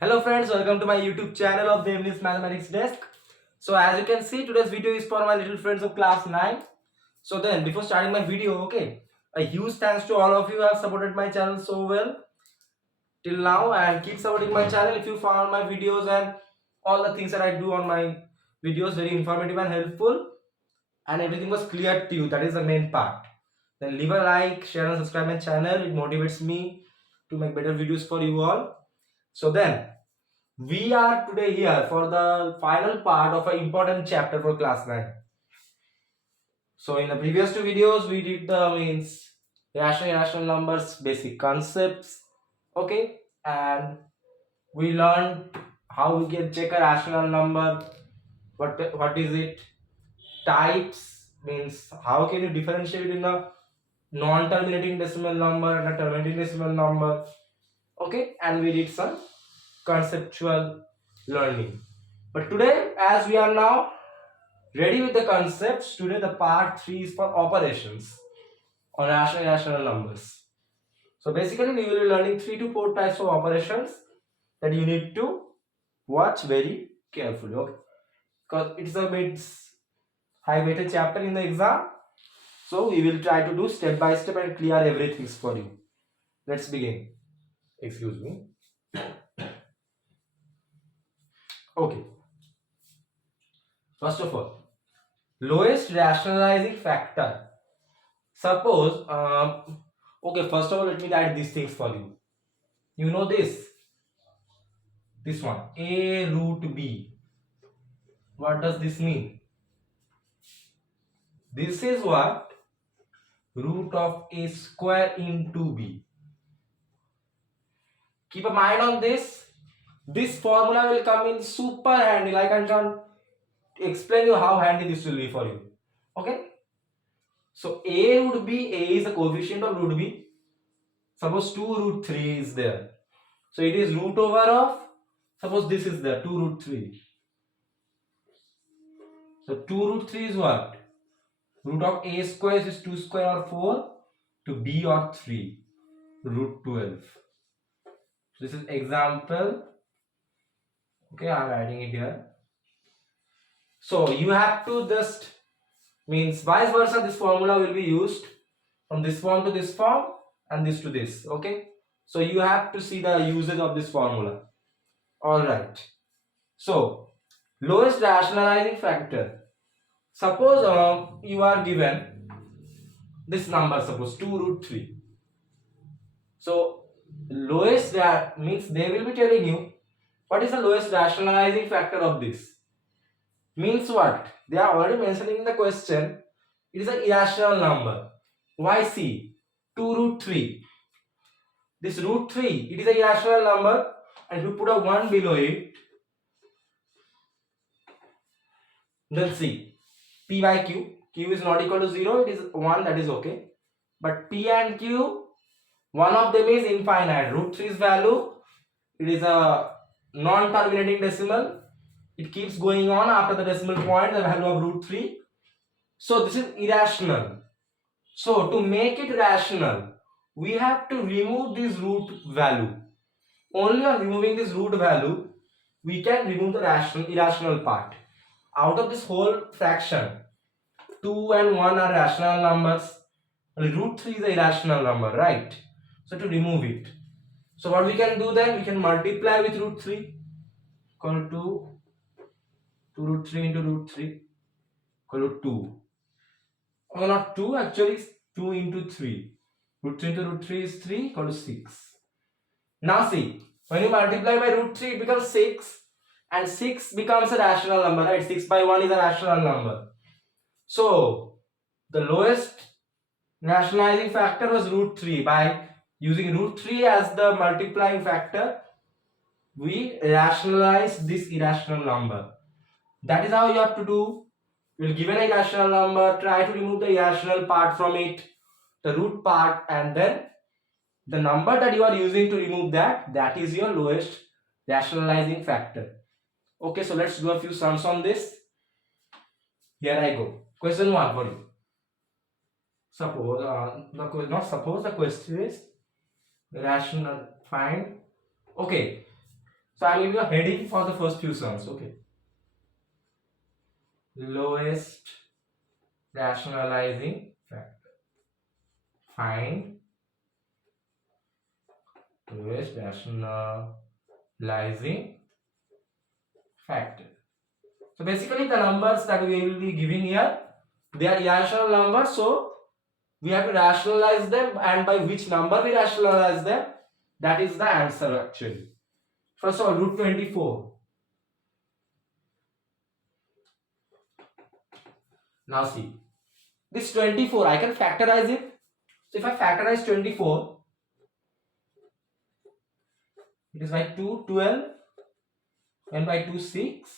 Hello friends, welcome to my YouTube channel of Debneel's Mathematics Desk. So as you can see, today's video is for my little friends of class 9. So then, before starting my video, okay, a huge thanks to all of you who have supported my channel so well till now, and keep supporting my channel. If you found my videos and all the things that I do on my videos very informative and helpful, and everything was clear to you, that is the main part, then leave a like, share and subscribe my channel. It motivates me to make better videos for you all. So then, we are today here for the final part of an important chapter for class 9. So in the previous two videos we did the rational irrational numbers basic concepts, okay, and we learned how we can check a rational number, what is it, types, means how can you differentiate in a non-terminating decimal number and a terminating decimal number, okay, and we did some conceptual learning. But today, as we are now ready with the concepts, today the part 3 is for operations on rational and irrational numbers. So basically we will be learning 3 to 4 types of operations that you need to watch very carefully, okay, because it's a bit high weighted chapter in the exam, so we will try to do step by step and clear everything for you. Let's begin. Excuse me. Okay, first of all, lowest rationalizing factor. Suppose, okay, first of all, let me write these things for you. You know this one, a root b. What does this mean? This is what? Root of a square into b. Keep a mind on this. This formula will come in super handy. Like I can explain you how handy this will be for you. Okay? So a root b, a is the coefficient of root b. Suppose 2 root 3 is there. So it is root over of, suppose this is there, 2 root 3. So 2 root 3 is what? Root of a square is 2 square or 4 to b or 3, root 12. So this is example. Okay, I am writing it here. So you have to just, means vice versa, this formula will be used from this form to this form and this to this. Okay, so you have to see the usage of this formula. Alright, so lowest rationalizing factor. Suppose you are given this number, suppose 2 root 3. So lowest means they will be telling you what is the lowest rationalizing factor of this. Means what? They are already mentioning in the question. It is an irrational number. Why? See, 2 root 3. This root 3, it is an irrational number, and if you put a 1 below it, then see, p by q is not equal to 0, it is 1, that is okay. But p and q, one of them is infinite. Root 3's value, it is a non-terminating decimal. It keeps going on after the decimal point, the value of root 3. So this is irrational. So to make it rational, we have to remove this root value. Only on removing this root value, we can remove the irrational part. Out of this whole fraction, 2 and 1 are rational numbers. Only root 3 is a irrational number, right? So to remove it, so what we can do then, we can multiply with root 3, equal to 2 root 3 into root 3 equal to 2. Oh, not 2, actually it's 2 into 3. Root 3 into root 3 is 3 equal to 6. Now see, when you multiply by root 3, it becomes 6, and 6 becomes a rational number, right? 6 by 1 is a rational number. So the lowest rationalizing factor was root 3. By using root 3 as the multiplying factor, we rationalize this irrational number. That is how you have to do. You will give an irrational number, try to remove the irrational part from it, the root part, and then the number that you are using to remove that is your lowest rationalizing factor. Okay, so let's do a few sums on this. Here I go. Question 1 for you. Suppose, the question is rational, find. Okay, So I'm giving a heading for the first few sums. Okay. Lowest rationalizing factor. Find lowest rationalizing factor. So basically the numbers that we will be giving here, they are irrational numbers, so we have to rationalize them, and by which number we rationalize them, that is the answer actually. First of all, root 24. Now see, this 24 I can factorize it. So if I factorize 24, it is by 2 12, and by 2 6,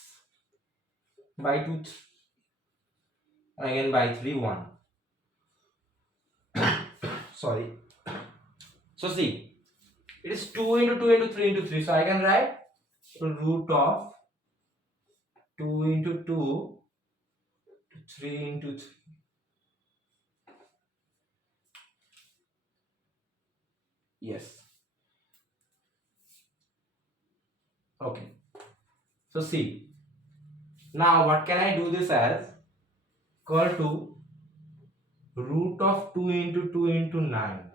by 2 3, and again by 3 1. Sorry. So see, it is 2 into 2 into 3 into 3. So I can write root of 2 into 2 3 into 3. Yes. Okay. So see, now what can I do this as? Equal to root of 2 into 2 into 9.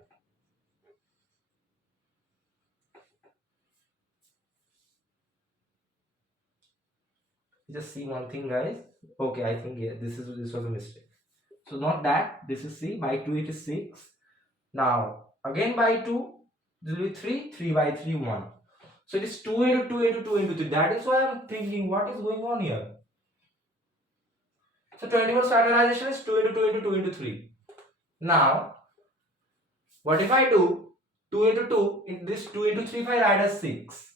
Just see one thing, guys. Okay, I think yeah, this was a mistake. So not that. This is C. By 2 it is 6. Now again by 2, this will be 3. 3 by 3 1. So it is 2 into 2 into 2 into 3. That is why I am thinking what is going on here. So 24 factorization is 2 into 2 into 2 into 3. Now what if I do 2 into 2 in this 2 into 3 if I write as 6.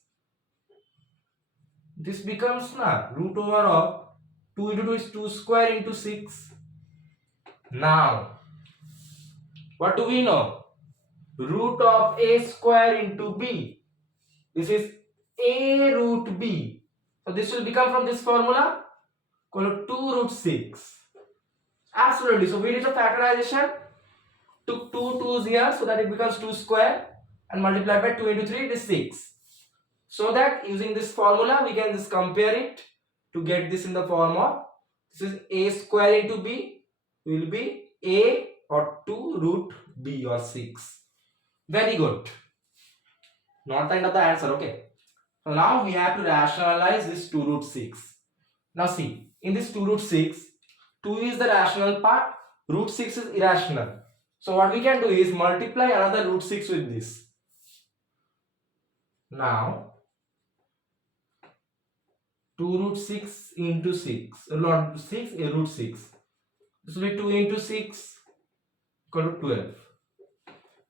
This becomes root over of 2 into 2 is 2 square into 6. Now what do we know? Root of a square into b. This is a root b. So this will become from this formula equal to 2 root 6. Absolutely. So we did the factorization. Took 2 2's here so that it becomes 2 square, and multiplied by 2 into 3 it is 6. So that using this formula we can just compare it to get this in the form of, this is a square into b will be a or 2 root b or 6. Very good. Not the end of the answer. Okay. So now we have to rationalize this 2 root 6. Now see, in this 2 root 6, 2 is the rational part, root 6 is irrational. So what we can do is multiply another root 6 with this. Now 2 root 6 into 6, not 6, a root 6. This will be 2 into 6 equal to 12.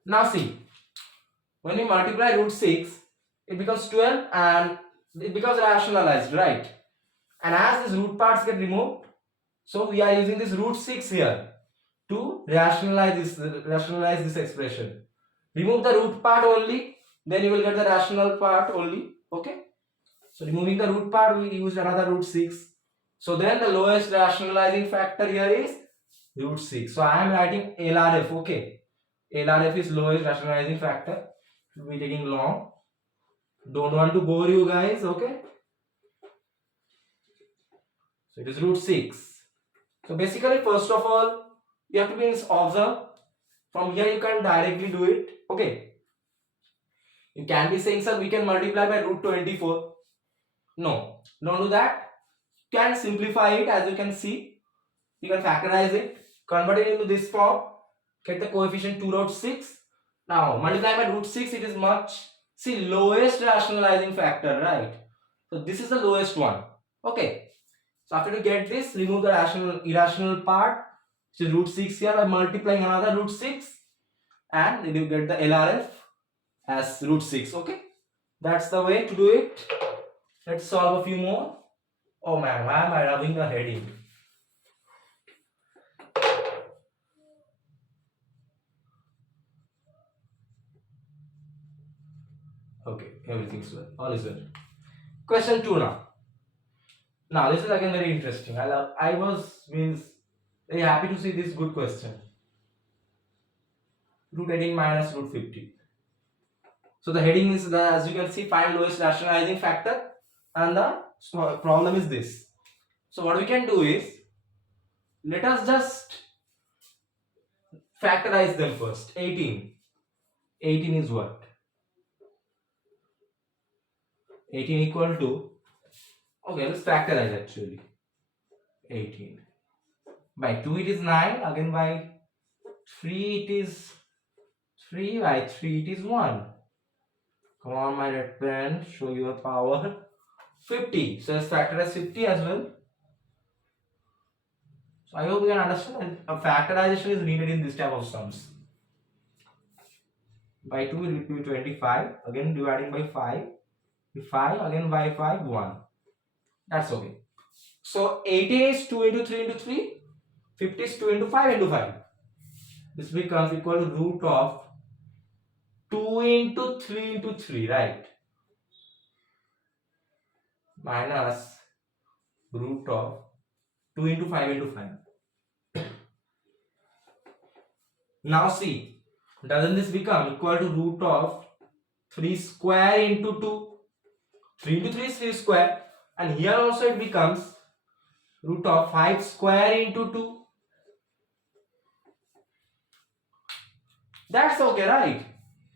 Now see, when we multiply root 6, it becomes 12 and it becomes rationalized, right? And as these root parts get removed, so we are using this root 6 here to rationalize this expression. Remove the root part only, then you will get the rational part only. Okay. So removing the root part, we use another root 6. So then the lowest rationalizing factor here is root 6. So I am writing LRF. Okay. LRF is lowest rationalizing factor. It will be taking long. Don't want to bore you guys. Okay. So it is root 6. So basically, first of all, you have to be observe. From here you can directly do it. Okay. You can be saying, sir, we can multiply by root 24. No, don't do that. You can simplify it, as you can see. You can factorize it, convert it into this form, get the coefficient 2 root 6. Now multiply by root 6, it is much, see, lowest rationalizing factor, right? So this is the lowest one. Okay. So after you get this, remove the irrational part, which is root 6 here, by multiplying another root 6, and then you get the LRF as root 6. Okay. That's the way to do it. Let's solve a few more. Oh man, why am I rubbing the heading? Okay, everything's well. All is well. Question 2 now. Now this is again very interesting. I was very happy to see this good question. Root 18 minus root 50. So the heading is, as you can see, find lowest rationalizing factor, and the problem is this. So what we can do is, let us just factorize them first. 18. 18 is what? 18 equal to, okay, let's factorize actually. 18. By 2 it is 9, again by 3 it is 3, by 3 it is 1. Come on my red pen, show your power. 50. So let's factorize 50 as well. So I hope you can understand that a factorization is needed in this type of sums. By 2 will be 25, again dividing by 5, 5, again by 5, 1. That's okay. So 80 is 2 into 3 into 3, 50 is 2 into 5 into 5. This becomes equal to root of 2 into 3 into 3, right? Minus root of 2 into 5 into 5. Now see, doesn't this become equal to root of 3 square into 2? 3 into 3 is 3 square, and here also it becomes root of 5 square into 2. That's okay, right?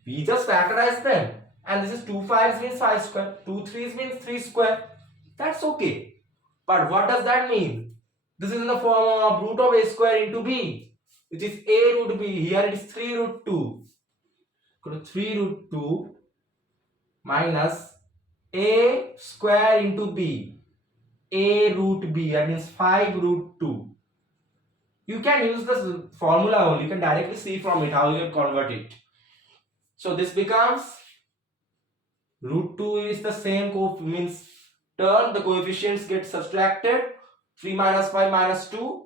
We just factorize them, and this is 2 5s means 5 square, 2 3s means 3 square. That's okay. But what does that mean? This is in the form of root of a square into b, which is a root b. Here it is 3 root 2. Go to 3 root 2 minus a square into b. A root b, that means 5 root 2. You can use this formula only. You can directly see from it how you convert it. So this becomes root 2 is the same means term, the coefficients get subtracted. 3 minus 5 minus 2.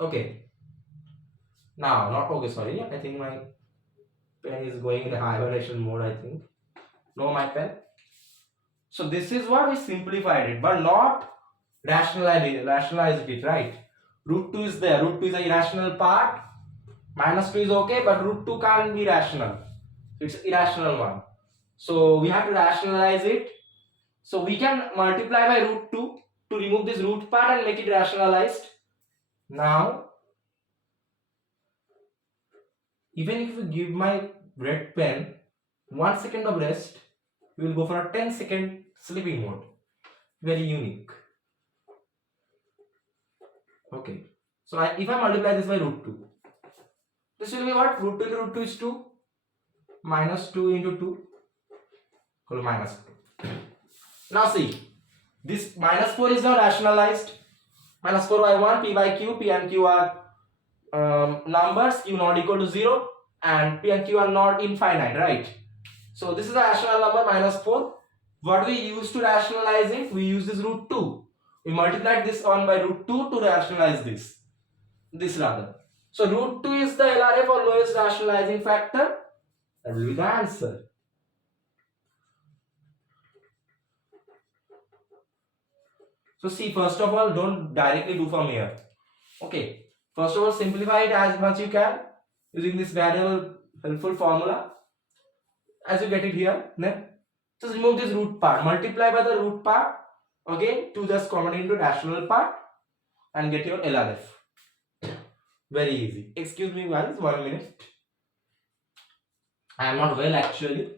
Okay. Now, not okay, sorry. I think my pen is going in the hibernation mode, I think. No, my pen. So this is what we simplified it, but not rationalized it, right? Root 2 is there. Root 2 is the irrational part. Minus 2 is okay, but root 2 can't be rational. It's irrational one. So we have to rationalize it. So we can multiply by root 2 to remove this root part and make it rationalized. Now, even if you give my red pen 1 second of rest, we will go for a 10-second sleeping mode. Very unique. Okay. So if I multiply this by root 2, this will be what? Root 2 into root 2 is 2. Minus 2 into 2 equal to minus 4. Now see, this minus 4 is now rationalized. Minus 4 by 1, p by q. P and q are numbers, q not equal to 0, and p and q are not infinite, right? So this is a rational number, minus 4. What we use to rationalize it? We use this root 2. We multiplied this on by root 2 to rationalize this rather. So root 2 is the LRF or lowest rationalizing factor. That will be the answer. So see, first of all, don't directly do from here. Okay. First of all, simplify it as much you can using this variable helpful formula. As you get it here, then just remove this root part. Multiply by the root part again to just convert into rational part and get your LRF. Very easy. Excuse me guys, 1 minute. I am not well actually.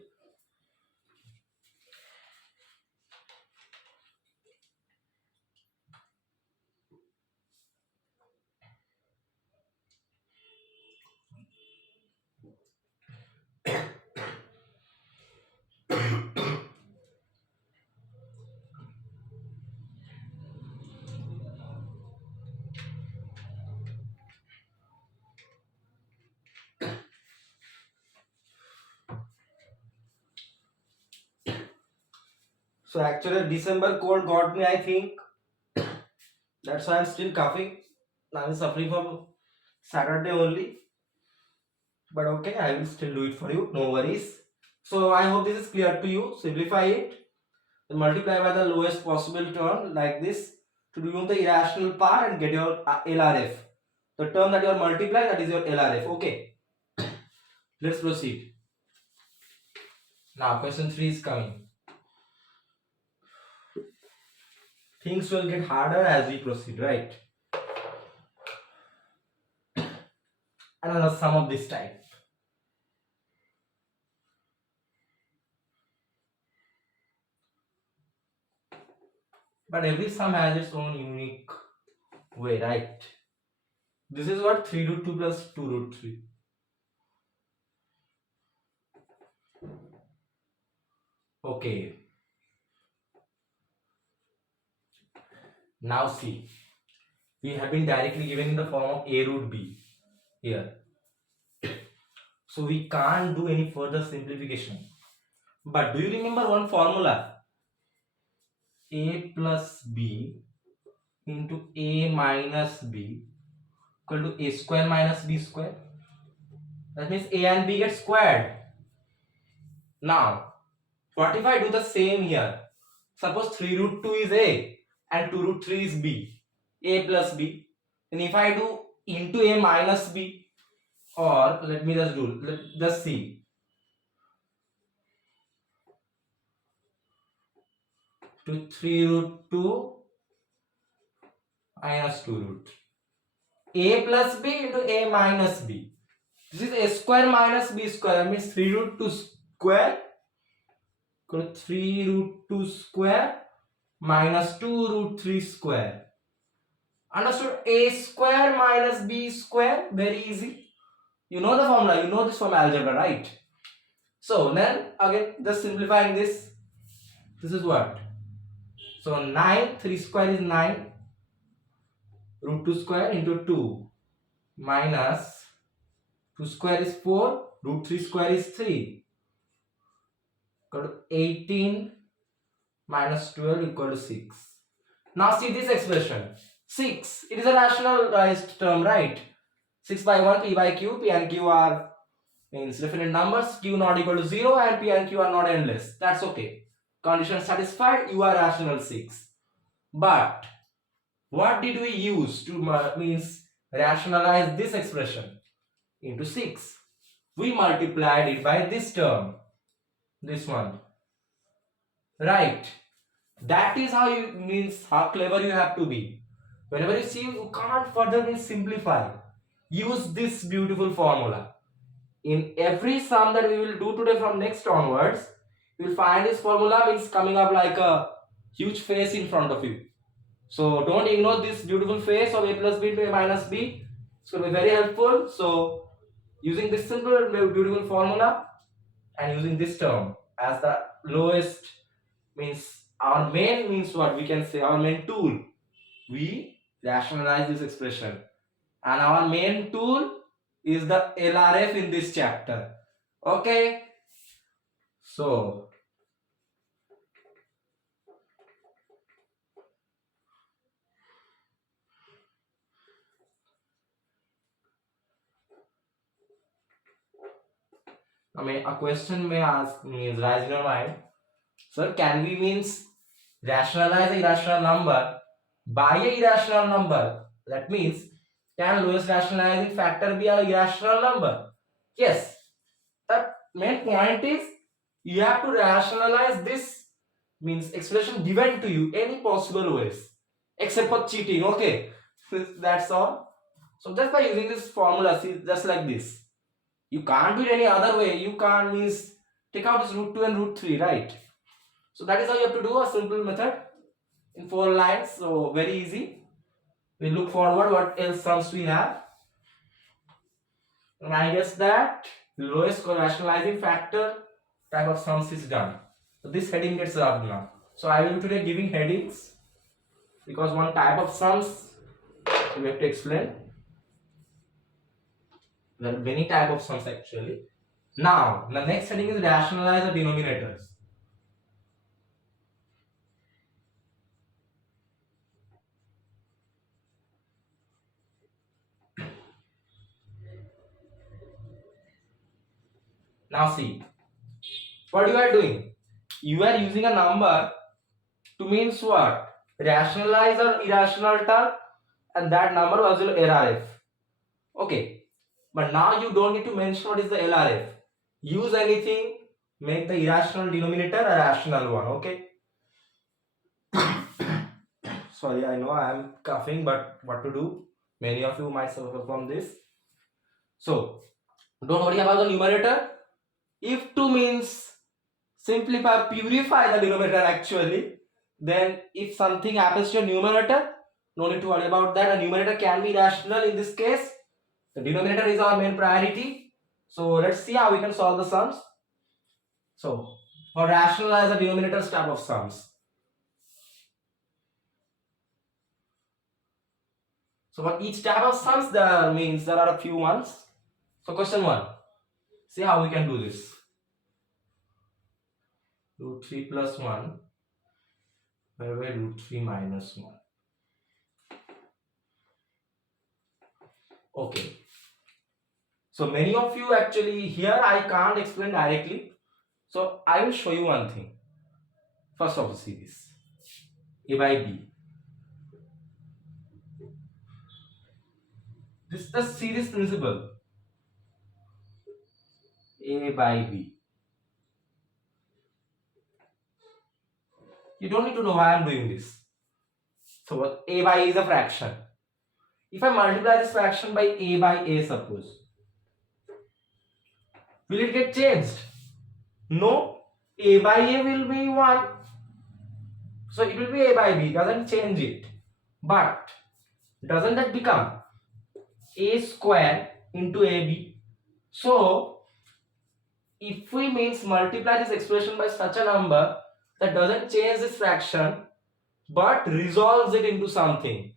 So actually December cold got me, I think. That's why I'm still coughing. I'm suffering from Saturday only. But okay, I will still do it for you. No worries. So I hope this is clear to you. Simplify it. Multiply by the lowest possible term like this to remove the irrational part and get your LRF. The term that you are multiplying, that is your LRF. Okay. Let's proceed. Now question 3 is coming. Things will get harder as we proceed, right? Another sum of this type. But every sum has its own unique way, right? This is what 3 root 2 plus 2 root 3. Okay. Now see. We have been directly given in the form of a root b here. So we can't do any further simplification. But do you remember one formula? A plus b into a minus b equal to a square minus b square. That means a and b get squared. Now, what if I do the same here? Suppose 3 root 2 is a and 2 root 3 is b. A plus b. And if I do into a minus b, or let me just do, just see. To 3 root 2 minus 2 root. A plus b into a minus b. This is a square minus b square. That means 3 root 2 square equal to 3 root 2 square minus 2 root 3 square. Understood? A square minus b square. Very easy. You know the formula. You know this from algebra, right? So then again, just simplifying this. This is what? So 9, 3 square is 9. Root 2 square into 2 minus 2 square is 4. Root 3 square is 3. Equal to 18 minus 12 equal to 6. Now see this expression. 6. It is a rationalized term, right? 6 by 1 p by q. P and q are means definite numbers. Q not equal to 0 and p and q are not endless. That's okay. Condition satisfied. You are rational 6. But what did we use to means rationalize this expression into 6? We multiplied it by this term. This one. Right. That is how you means how clever you have to be. Whenever you see you can't further simplify, use this beautiful formula. In every sum that we will do today from next onwards, you will find this formula means coming up like a huge face in front of you. So don't ignore this beautiful face of a plus b to a minus b. It's going to be very helpful. So using this simple beautiful formula and using this term as the lowest means our main means what we can say our main tool, we rationalize this expression, and our main tool is the LRF in this chapter. Okay, so I mean a question may ask means rise in your mind, sir, can we means rationalize a irrational number by a irrational number? That means can lowest rationalizing factor be an irrational number? Yes. The main point is you have to rationalize this means expression given to you any possible ways except for cheating. Okay, that's all. So just by using this formula, see, just like this, you can't do it any other way. You can't means take out this root 2 and root 3, right? So that is how you have to do a simple method in 4 lines. So very easy. We look forward what else sums we have. And I guess that lowest rationalizing factor type of sums is done. So this heading gets rubbed now. So I will today giving headings because one type of sums we have to explain. There are many type of sums actually. Now the next heading is rationalize the denominators. Now see what you are doing. You are using a number to means what? Rationalize or irrational term, and that number was your RRF. Okay. But now you don't need to mention what is the LRF. Use anything, make the irrational denominator a rational one, okay? Sorry, I know I am coughing, but what to do? Many of you might suffer from this. So, don't worry about the numerator. If 2 means simplify, purify the denominator actually, then if something happens to your numerator, no need to worry about that. A numerator can be rational in this case. The denominator is our main priority. So let's see how we can solve the sums. So for rationalize the denominator type of sums. So for each type of sums there are a few ones. So question 1. See how we can do this. Root 3 plus 1 divided by root 3 minus 1. Okay. So many of you actually here I can't explain directly. So I will show you one thing. First of all, see this. A by B. This is the series principle. A by B. You don't need to know why I am doing this. So what A by A is a fraction. If I multiply this fraction by A, suppose, will it get changed? No. A by A will be 1. So it will be A by B. Doesn't change it. But doesn't that become A square into AB? So if we means multiply this expression by such a number that doesn't change this fraction but resolves it into something,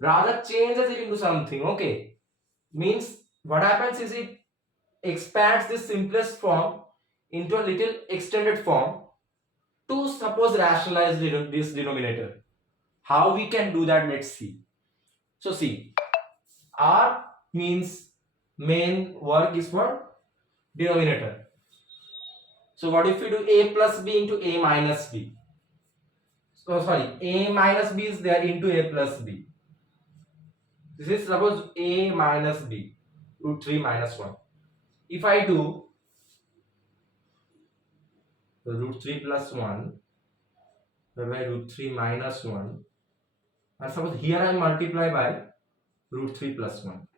rather changes it into something, okay, means what happens is it expands this simplest form into a little extended form to suppose rationalize this denominator. How we can do that, let's see. So see, R means main work is for denominator. So what if we do A plus B into A minus B? So sorry, A minus B is there into A plus B. This is suppose A minus B, root 3 minus 1. If I do root 3 plus 1 by root 3 minus 1, and suppose here I multiply by root 3 plus 1.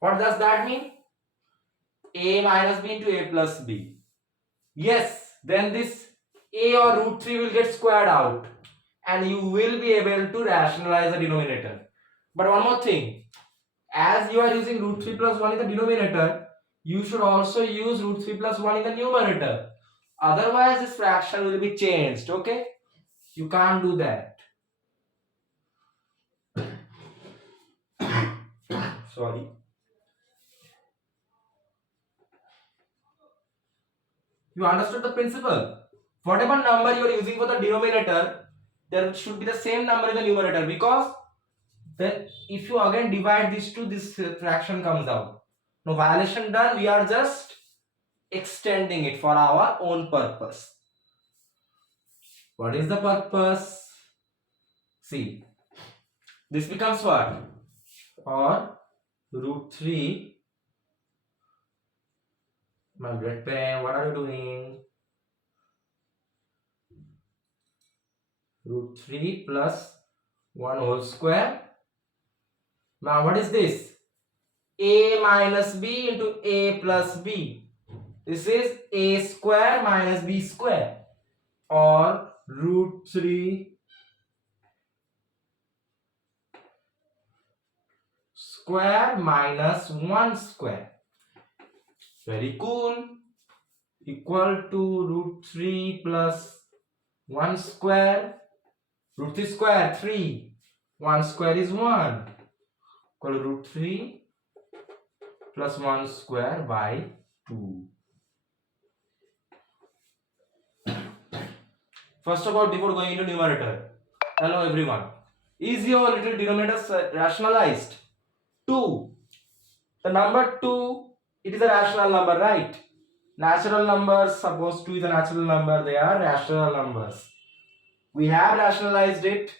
What does that mean? A minus B into A plus B. Yes, then this A or root 3 will get squared out and you will be able to rationalize the denominator. But one more thing, as you are using root 3 plus 1 in the denominator, you should also use root 3 plus 1 in the numerator. Otherwise, this fraction will be changed, okay? You can't do that. Sorry. You understood the principle? Whatever number you are using for the denominator, there should be the same number in the numerator, because then if you again divide these two, this fraction comes out. No violation done, we are just extending it for our own purpose. What is the purpose? See, this becomes what? Or root 3. My red pen, what are you doing? Root 3 plus 1 whole square. Now what is this? A minus B into A plus B. This is A square minus B square, or root 3 square minus 1 square. Very cool. Equal to root 3 plus 1 square. Root 3 square 3. 1 square is 1. Equal to root 3 plus 1 square by 2. First of all, before going into numerator, hello everyone. Is your little denominator rationalized? 2. The number 2, it is a rational number, right? Natural numbers, suppose 2 is a natural number, they are rational numbers. We have rationalized it.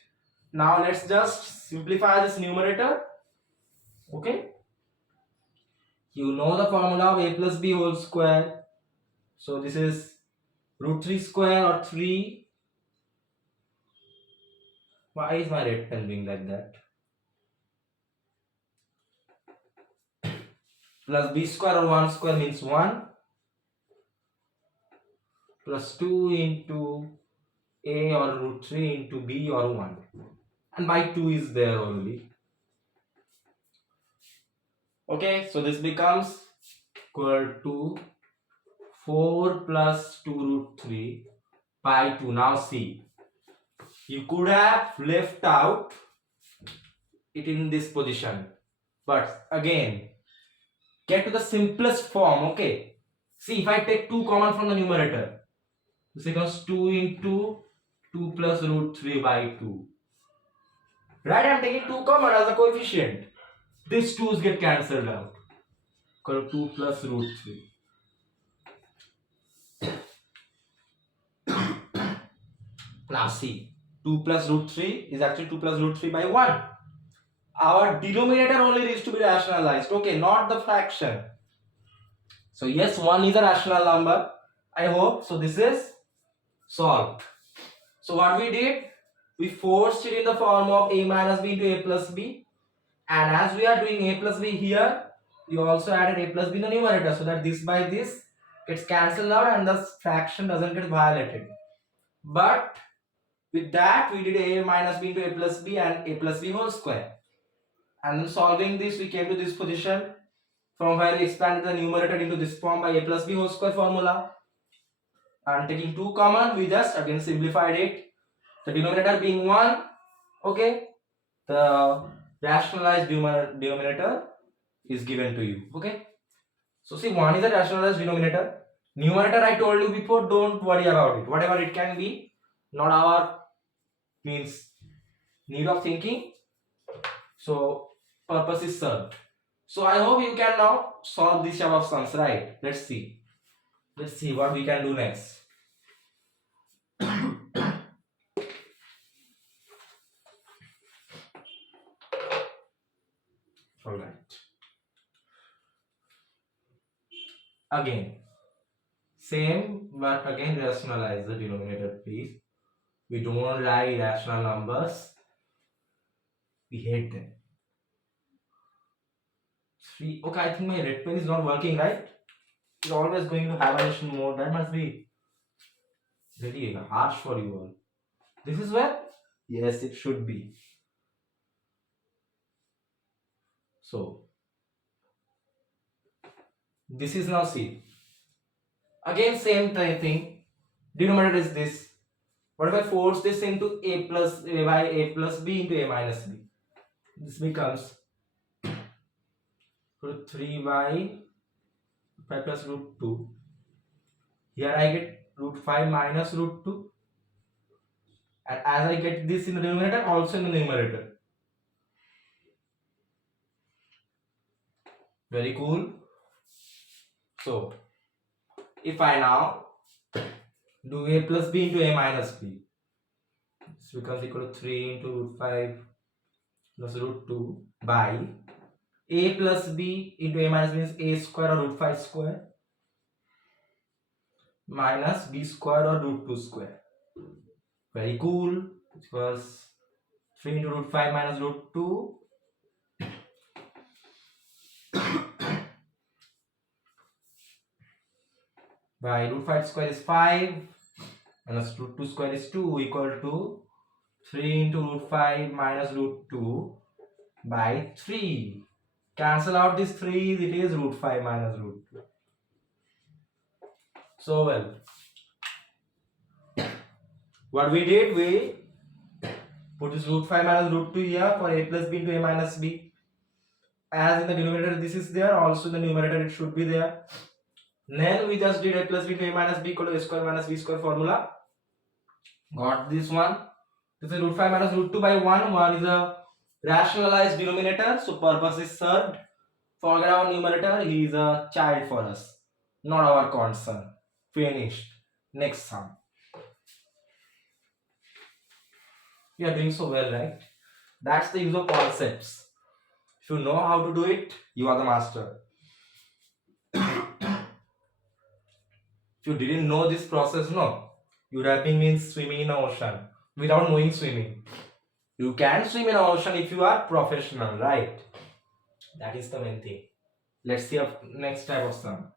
Now let's just simplify this numerator. Okay, you know the formula of a plus b whole square. So this is root 3 square or 3. Why is my red pen being like that? Plus b square or 1 square means 1 plus 2 into a or root 3 into b or 1, and by 2 is there only. Okay, so this becomes equal to 4 plus 2 root 3 by 2. Now see, you could have left out it in this position, but again get to the simplest form. Okay, see, if I take 2 common from the numerator, this becomes 2 into 2 plus root 3 by 2. Right, I'm taking 2 common as a coefficient. These 2's get cancelled out. Equal to 2 plus root 3. Now see, 2 plus root 3 is actually 2 plus root 3 by 1. Our denominator only needs to be rationalized. Okay, not the fraction. So yes, 1 is a rational number. I hope. So this is solved. So what we did, we forced it in the form of a minus b into a plus b. And as we are doing a plus b here, we also added a plus b in the numerator, so that this by this gets cancelled out and the fraction doesn't get violated. But with that, we did a minus b into a plus b and a plus b whole square. And then solving this, we came to this position, from where we expanded the numerator into this form by a plus b whole square formula. And taking 2 common, we just again simplified it. The denominator being 1, okay, the rationalized denominator is given to you. Okay, so see, 1 is a rationalized denominator. Numerator, I told you before, don't worry about it. Whatever it can be, not our means need of thinking. So purpose is served. So I hope you can now solve this type of sums, right? Let's see. Let's see what we can do next. Alright. Again, same, but again rationalize the denominator, please. We don't like irrational numbers. We hate them. 3. Okay, I think my red pen is not working, right? It's always going to hibernation mode. That must be really harsh for you all. This is where? Yes, it should be. So, this is now C. Again, same thing. Denominator is this. What if I force this into a plus a by a plus b into a minus b? This becomes root 3 by 5 plus root 2. Here I get root 5 minus root 2. And as I get this in the denominator, also in the numerator. Very cool. So, if I now do a plus b into a minus b, this becomes equal to 3 into root 5 plus root 2 by a plus b into a minus b is a square or root 5 square minus b square or root 2 square. Very cool. Because 3 into root 5 minus root 2 by root 5 square is 5 minus root 2 square is 2 equal to 3 into root 5 minus root 2 by 3. Cancel out this 3, it is root 5 minus root 2. So well, what we did, we put this root 5 minus root 2 here for a plus b into a minus b. As in the denominator this is there, also in the numerator it should be there. Then we just did a plus b into a minus b equal to a square minus b square formula. Got this one. This is root 5 minus root 2 by 1. 1 is a rationalized denominator, so purpose is served. Forget our numerator, he is a child for us, not our concern. Finished. Next sum. You are doing so well, right? That's the use of concepts. If you know how to do it, you are the master. If you didn't know this process, no, you rapping means swimming in the ocean without knowing swimming. You can swim in the ocean if you are professional, right? That is the main thing. Let's see a next type of sum.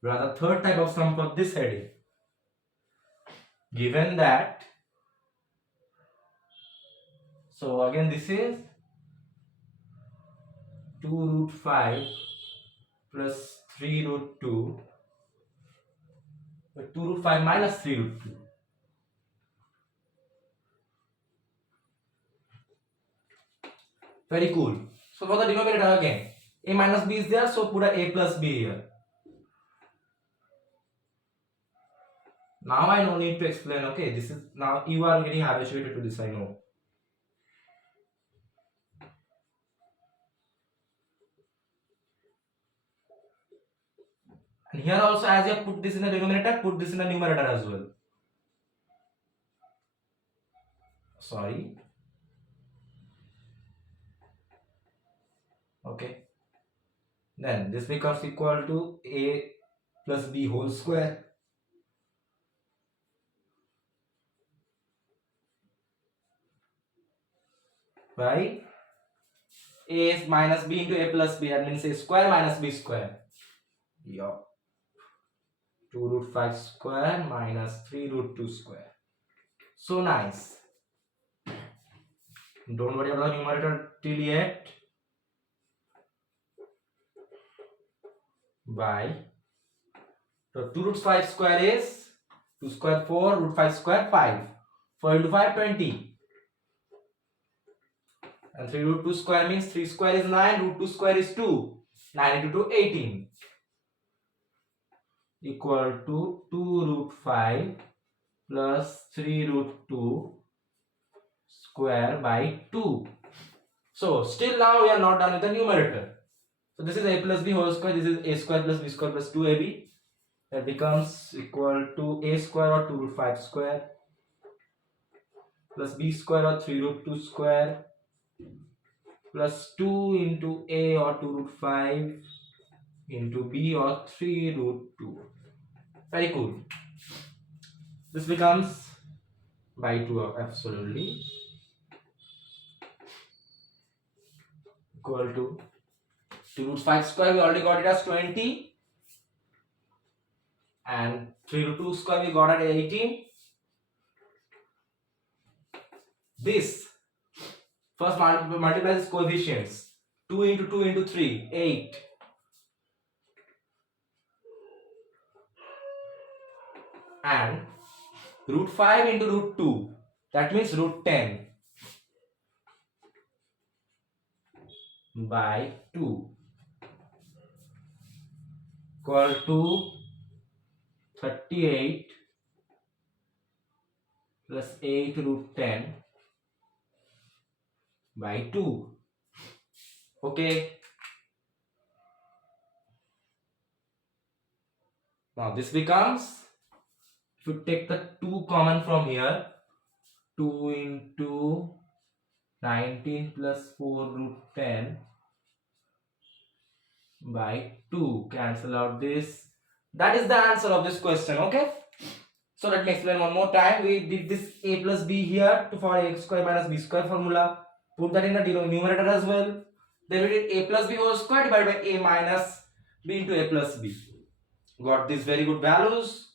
Rather, third type of sum for this heading. Given that, so again this is 2 root 5 plus 3 root 2, 2 root 5 minus 3 root 2. Very cool. So for the denominator again, a minus b is there, so put a plus b here. Now I no need to explain, okay, this is, now you are getting habituated to this, I know. And here also, as you put this in the denominator, put this in the numerator as well. Sorry. Okay. Then this becomes equal to a plus b whole square. By a minus b into a plus b, that means a square minus b square. Yeah. 2 root 5 square minus 3 root 2 square. So nice. Don't worry about the numerator till yet. By, so 2 root 5 square is 2 square 4, root 5 square 5. 4 into 5 20. And 3 root 2 square means 3 square is 9, root 2 square is 2. 9 into 2 18. Equal to 2 root 5 plus 3 root 2 square by 2. So still now we are not done with the numerator. So this is a plus b whole square, this is a square plus b square plus 2ab. That becomes equal to a square or 2 root 5 square plus b square or 3 root 2 square plus 2 into a or 2 root 5 into b or 3 root 2. Very cool. This becomes by 2 absolutely equal to 2 root 5 square, we already got it as 20, and 3 root 2 square we got at 18. This first multiply these coefficients. 2 into 2 into 3, 8. And root 5 into root 2, that means root 10 by 2 equal to 38 plus 8 root 10 by 2. Okay. Now this becomes, if you take the 2 common from here, 2 into 19 plus 4 root 10 by 2. Cancel out this. That is the answer of this question. Okay. So let me explain one more time. We did this a plus b here to for a square minus b square formula. Put that in the numerator as well. Then we did a plus b whole square divided by a minus b into a plus b. Got these very good values.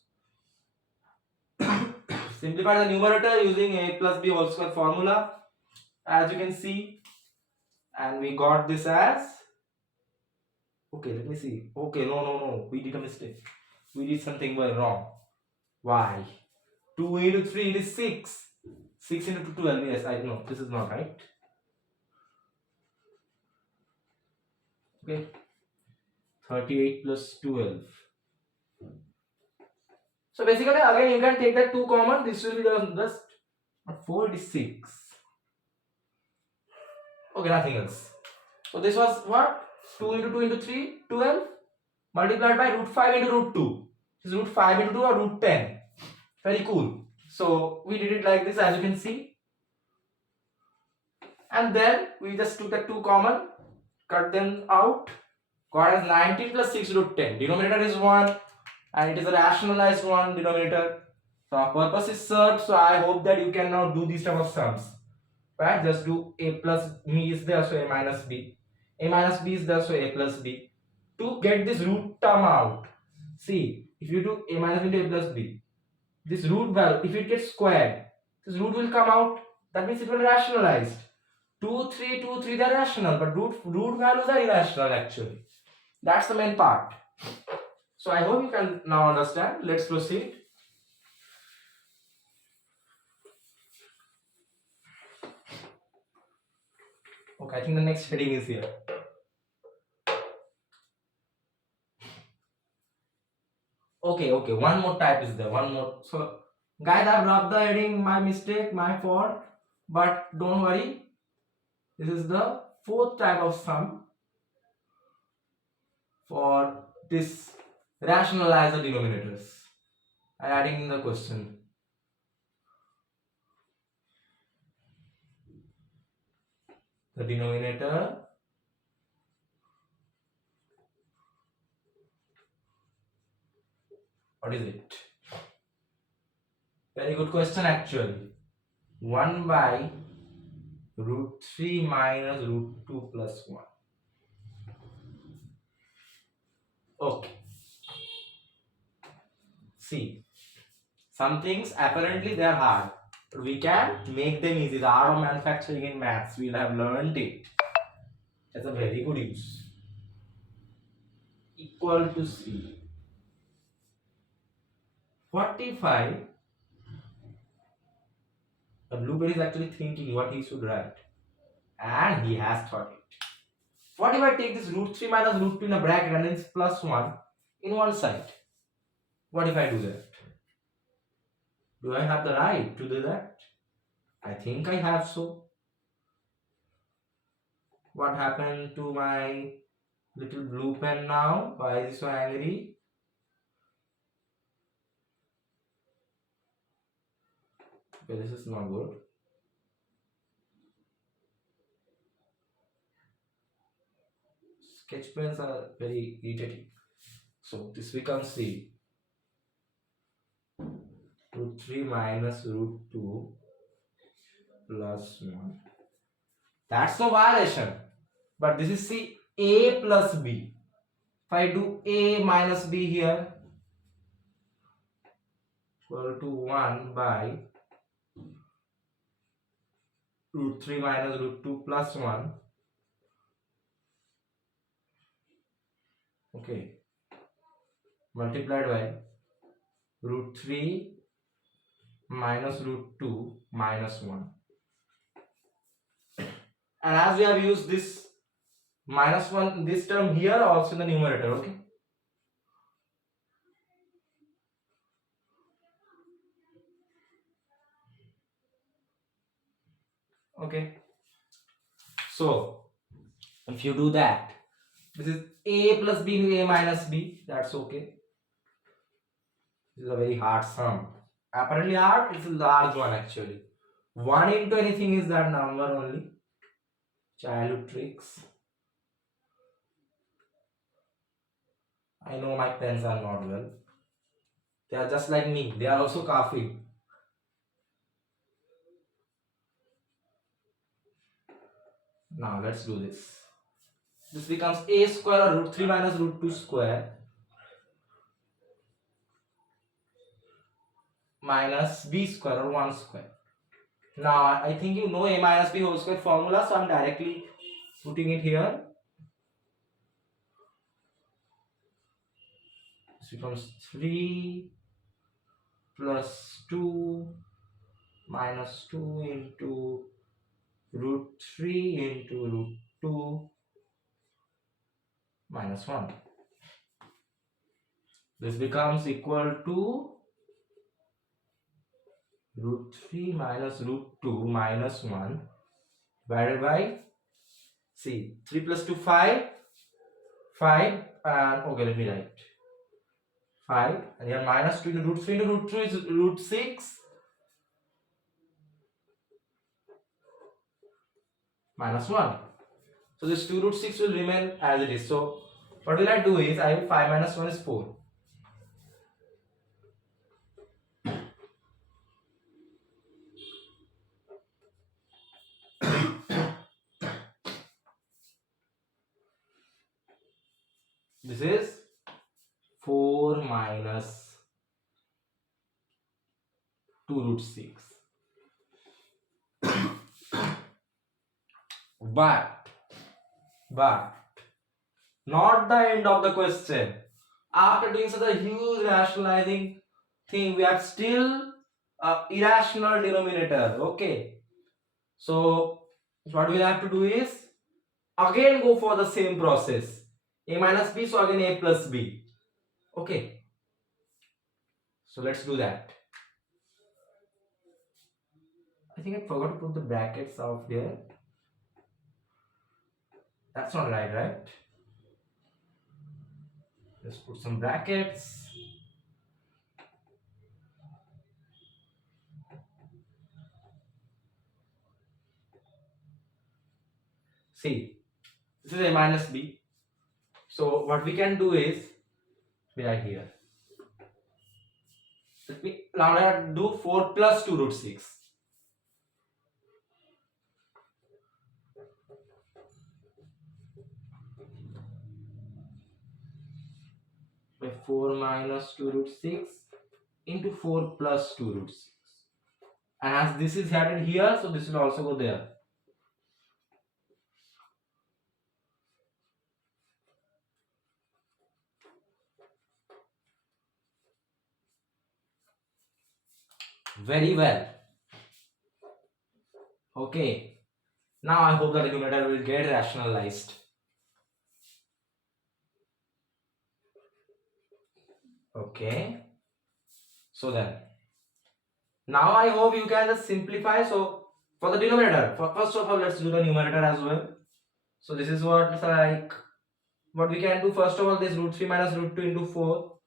Simplify the numerator using a plus b whole square formula, as you can see, and we got this as, okay, let me see. Okay, no, we did a mistake. We did something very wrong. Why? 2 into 3 is 6. 6 into 12, yes, I know, this is not right. Okay, 38 plus 12. So basically, again, you can take that 2 common. This will be just 4 is 6. Okay, nothing else. So this was what? 2 into 2 into 3, 12 multiplied by root 5 into root 2. This is root 5 into 2 or root 10. Very cool. So we did it like this, as you can see. And then we just took the 2 common, cut them out, got as 19 plus 6 root 10. Denominator is 1 and it is a rationalized one denominator. So our purpose is served. So I hope that you can now do these type of sums. Right? Just do a plus b is there, so a minus b. A minus b is there, so a plus b. To get this root term out, see, if you do a minus b into a plus b, this root value, if it gets squared, this root will come out. That means it will rationalized. 2, 3, 2, 3, they're rational, but root values are irrational actually. That's the main part. So I hope you can now understand. Let's proceed. Okay, I think the next heading is here. Okay, one more type is there, one more. So guys, I've dropped the heading, my mistake, my fault, but don't worry, this is the fourth type of sum for this rationalizer denominators. I'm adding in the question. The denominator what is it? Very good question actually. 1 by root 3 minus root 2 plus 1. Okay. See, some things apparently they are hard. We can make them easy. The art of manufacturing in maths, we'll have learned it. That's a very good use. Equal to C. 45. The bluebird is actually thinking what he should write. And he has thought it. What if I take this root 3 minus root 2 in a bracket and it's plus 1 in one side? What if I do that? Do I have the right to do that? I think I have so. What happened to my little blue pen now? Why is he so angry? Okay, this is not good. Sketch pens are very irritating. So this becomes C. Root 3 minus root 2 plus 1. That's no violation. But this is C, A plus B. If I do A minus B here, equal to 1 by root 3 minus root 2 plus 1. Okay. Multiplied by root 3 minus root 2 minus 1. And as we have used this minus 1, this term here also in the numerator, okay? Okay. So, if you do that, this is A plus B into A minus B, that's okay. This is a very hard sum. Apparently hard, it's a large one actually. 1 into anything is that number only. Childhood tricks. I know my pens are not well. They are just like me. They are also coughing. Now let's do this. This becomes A square or root 3 minus root 2 square minus B square or 1 square. Now I think you know A minus B whole square formula, so I'm directly putting it here. This becomes 3 plus 2 minus 2 into root 3 into root 2 minus 1. This becomes equal to root 3 minus root 2 minus 1 divided by, see, 3 plus 2, 5, and okay, let me write 5, and here minus 2 into root 3 into root 2 is root 6 minus 1. So this 2 root 6 will remain as it is. So what will I do is, I will 5 minus 1 is 4. This is 4 minus 2 root 6. But not the end of the question. After doing such a huge rationalizing thing, we have still a irrational denominator. Okay. So what we'll have to do is again go for the same process. A minus b, so again a plus b. Okay. So let's do that. I think I forgot to put the brackets out there. That's not right, right? Let's put some brackets. See, this is a minus b. So what we can do is, we are here. Let me now do 4 plus 2 root 6. By 4 minus 2 root 6 into 4 plus 2 root 6. And as this is added here, so this will also go there. Very well. Okay. Now I hope the denominator will get rationalized. Okay. So then, now I hope you can just simplify. So for the denominator, first of all, let's do the numerator as well. So this is what what we can do. First of all, this root 3 minus root 2 into 4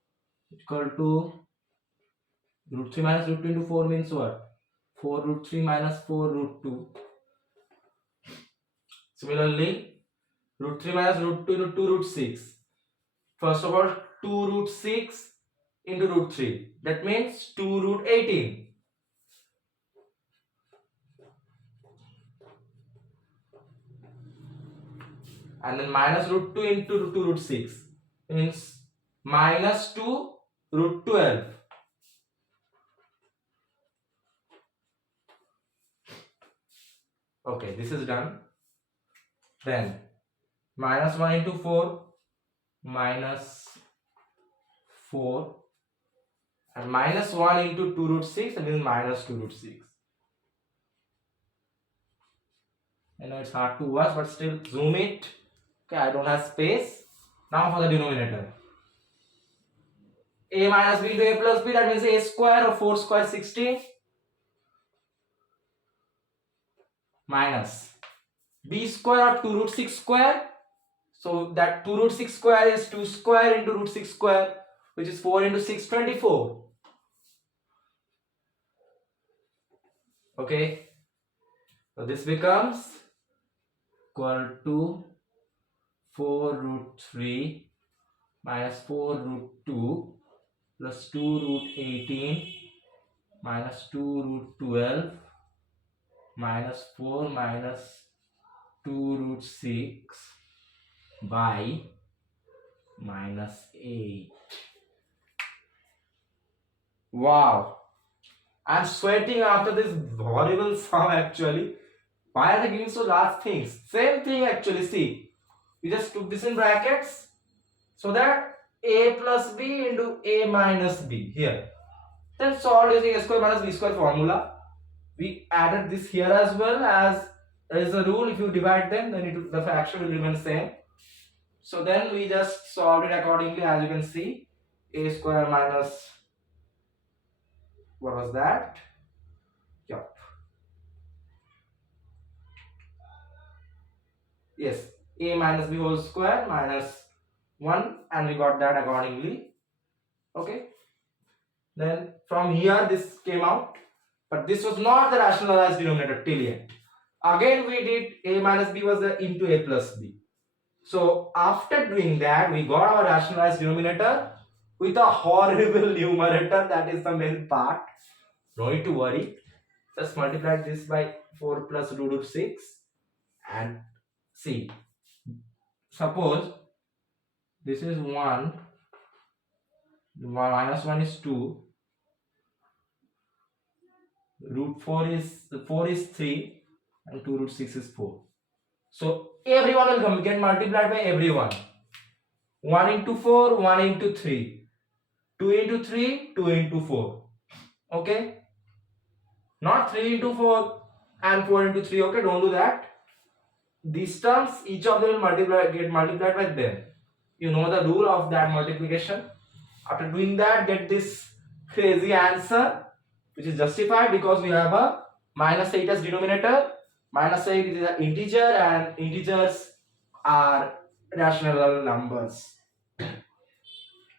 equal to root 3 minus root 2 into 4 means what? 4 root 3 minus 4 root 2. Similarly, root 3 minus root 2 into 2 root 6. First of all, 2 root 6 into root 3. That means 2 root 18. And then minus root 2 into 2 root 6 means minus 2 root 12. Okay, this is done. Then minus 1 into 4 minus 4, and minus 1 into 2 root 6, that means minus 2 root 6. I know it's hard to watch, but still zoom it. Okay, I don't have space. Now for the denominator. A minus b into a plus b, that means a square or 4 square 16 minus b square or 2 root 6 square. So that 2 root 6 square is 2 square into root 6 square, which is 4 into 6, 24. Okay. So this becomes equal to 4 root 3 minus 4 root 2 plus 2 root 18 minus 2 root 12 minus 4 minus 2 root 6 by minus 8. Wow, I'm sweating after this horrible sum actually. Why are they giving so large things? Same thing actually, see. We just took this in brackets so that a plus b into a minus b here. Then solve using a square minus b square formula. We added this here as well, as there is a rule, if you divide them then the fraction will remain same. So then we just solved it accordingly, as you can see. A square minus, what was that? Yep. Yes, a minus b whole square minus 1, and we got that accordingly. Okay. Then from here this came out, but this was not the rationalized denominator till yet. Again we did a minus b was the into a plus b. So after doing that, we got our rationalized denominator with a horrible numerator. That is the main part. No need to worry. Just multiply this by 4 plus root 6 and see. Suppose this is 1, minus 1 is 2, root 4 is 3, and 2 root 6 is 4. So everyone will get multiplied by everyone. 1 into 4, 1 into 3, 2 into 3, 2 into 4. Okay, not 3 into 4 and 4 into 3. Okay, don't do that. These terms, each of them will get multiplied by them. You know the rule of that multiplication. After doing that, get this crazy answer, which is justified because we have a minus 8 as denominator. Minus 8 is an integer, and integers are rational numbers.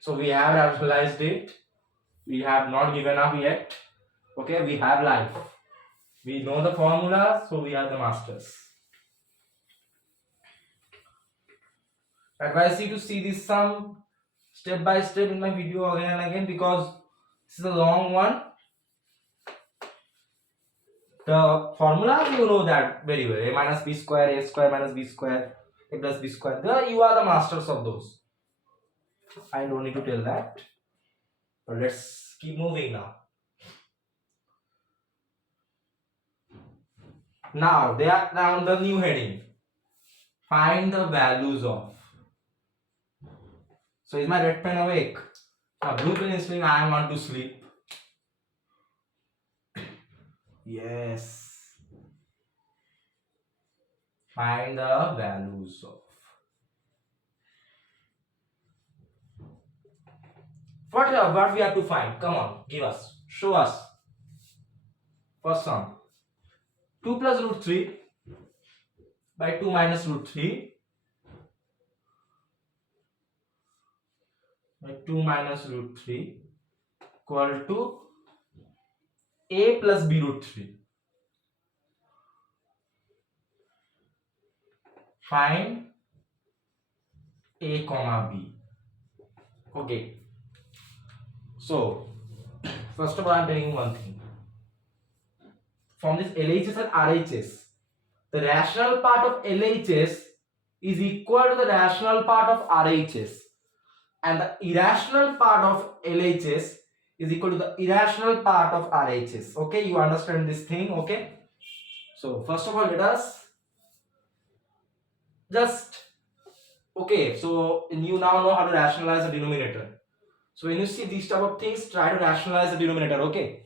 So we have rationalized it. We have not given up yet. Okay, we have life. We know the formula, so we are the masters. Advise you to see this sum step by step in my video again and again because this is a long one. The formula, you know that very well. A minus b square, a square minus b square, a plus b square. You are the masters of those. I don't need to tell that. But let's keep moving now. Now they are down the new heading. Find the values of. So is my red pen awake? Now blue pen is saying I want to sleep. Yes. Find the values of. What we have to find? Come on, give us. Show us. First sum. 2 plus root 3 by 2 minus root 3 by 2 minus root 3 equal to a plus b root 3. Find a comma b. Okay. So, first of all, I am telling you one thing. From this LHS and RHS, the rational part of LHS is equal to the rational part of RHS, and the irrational part of LHS is equal to the irrational part of RHS. Okay, you understand this thing? Okay. So first of all, let us just so you now know how to rationalize the denominator. So when you see these type of things, try to rationalize the denominator. Okay,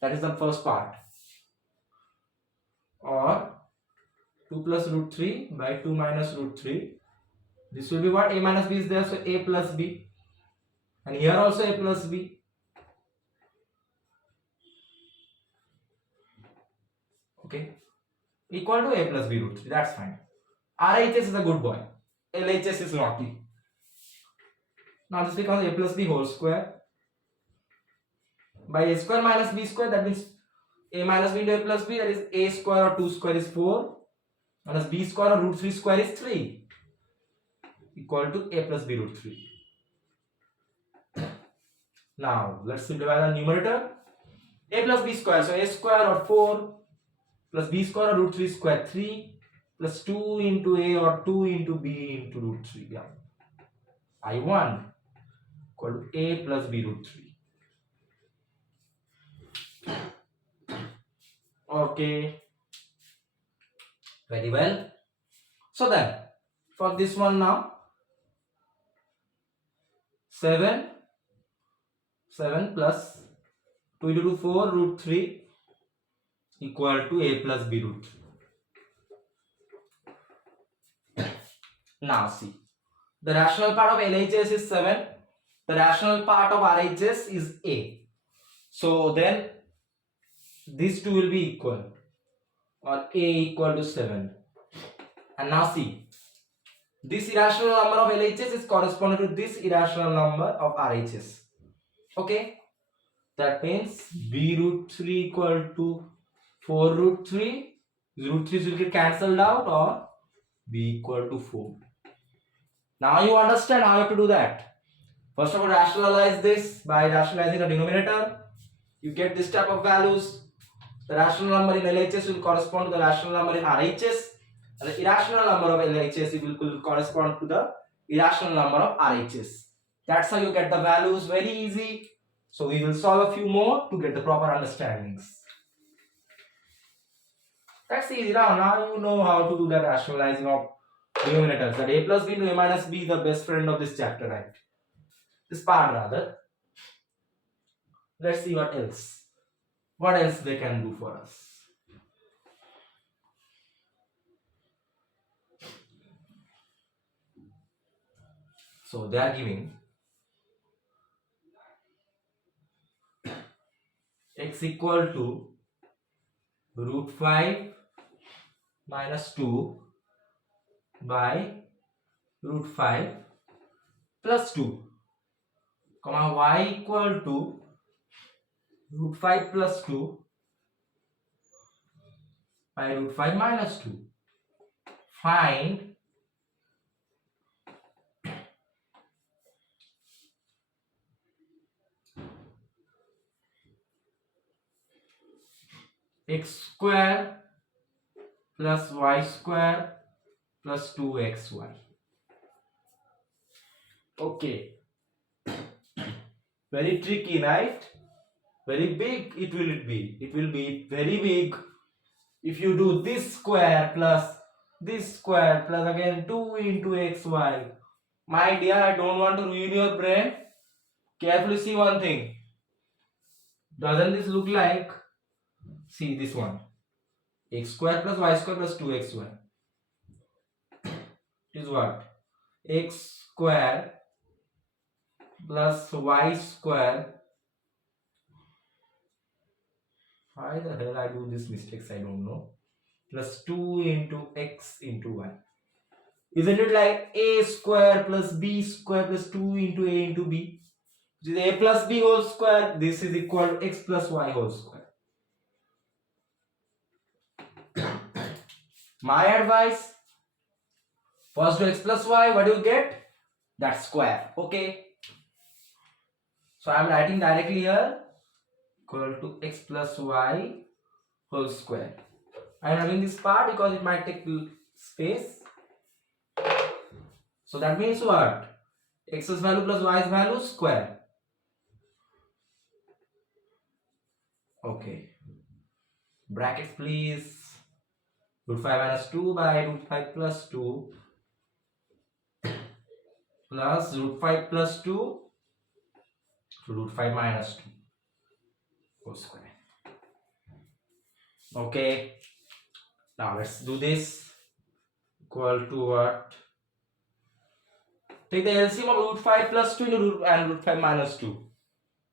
that is the first part. Or 2 plus root 3 by 2 minus root 3. This will be what? A minus b is there, so a plus b. And here also a plus b. Okay, equal to a plus b root 3. That's fine. RHS is a good boy. LHS is naughty. Now this becomes a plus b whole square by a square minus b square. That means a minus b into a plus b. That is a square or 2 square is 4 minus b square or root 3 square is 3 equal to a plus b root 3. Now let's simplify the numerator. A plus b square, so a square or 4 plus b square or root 3 square 3 plus 2 into a or 2 into b into root 3. Yeah, I1 equal to a plus b root 3. Okay, very well. So then for this one now, 7 plus 2 into 2 4 root 3 equal to a plus b root 3. Now see, the rational part of LHS is 7. The rational part of RHS is a. So then these two will be equal, or a equal to 7. And now see, this irrational number of LHS is corresponding to this irrational number of RHS. Okay, that means b root 3 equal to 4 root 3 Root 3's will get cancelled out or be equal to 4. Now you understand how to do that. First of all, rationalize this by rationalizing the denominator. You get this type of values. The rational number in LHS will correspond to the rational number in RHS, and the irrational number of LHS will correspond to the irrational number of RHS. That's how you get the values, very easy. So we will solve a few more to get the proper understandings. That's easy now. Now you know how to do the rationalizing of denominators. That a plus b to a minus b is the best friend of this chapter, right? This part rather. Let's see what else. What else they can do for us. So they are giving x equal to root 5 minus 2 by root 5 plus 2, comma y equal to root 5 plus 2 by root 5 minus 2. Find x square plus y square plus 2xy. Okay. Very tricky, right? Very big it will be. It will be very big if you do this square plus again 2 into xy. My dear, I don't want to ruin your brain. Carefully see one thing. Doesn't this look like, see this one, x square plus y square plus 2xy is what? X square plus y square. Why the hell I do these mistakes, I don't know. Plus 2 into x into y. Isn't it like a square plus b square plus 2 into a into b? Which is a plus b whole square. This is equal to x plus y whole square. My advice, first do x plus y, what do you get? That square. Okay. So I am writing directly here equal to x plus y whole square. I am having this part because it might take space. So that means what? X's value plus y's value square. Okay. Brackets please. Root 5 minus 2 by root 5 plus 2 plus root 5 plus 2 to root 5 minus 2 whole square. Okay. Now let's do this. Equal to what? Take the LCM of root 5 plus 2 into and root 5 minus 2.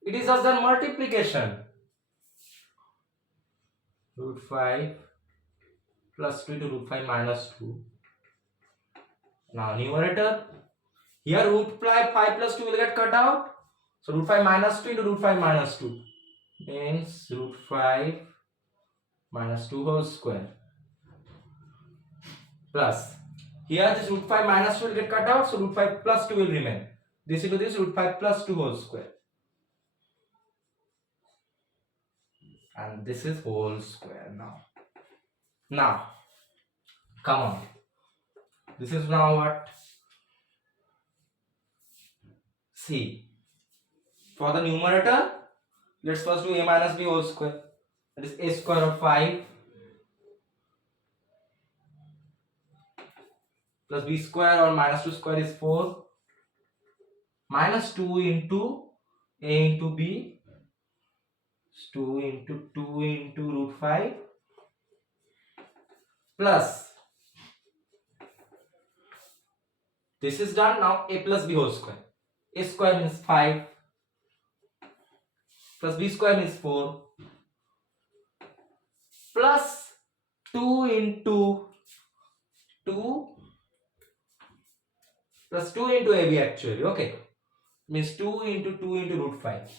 It is just the multiplication. Root 5 plus 2 into root 5 minus 2. Now numerator. Here root 5 plus 2 will get cut out. So root 5 minus 2 into root 5 minus 2 means root 5 minus 2 whole square. Plus here this root 5 minus 2 will get cut out, so root 5 plus 2 will remain. This into this root 5 plus 2 whole square. And this is whole square now. Now, come on. This is now what? See, for the numerator, let's first do a minus b whole square. That is a square of 5 plus b square or minus 2 square is 4 minus 2 into a into b is 2 into root 5 plus this is done. Now a plus b whole square. A square means 5 plus b square means 4 plus 2 into 2 plus 2 into ab actually, okay, means 2 into root 5.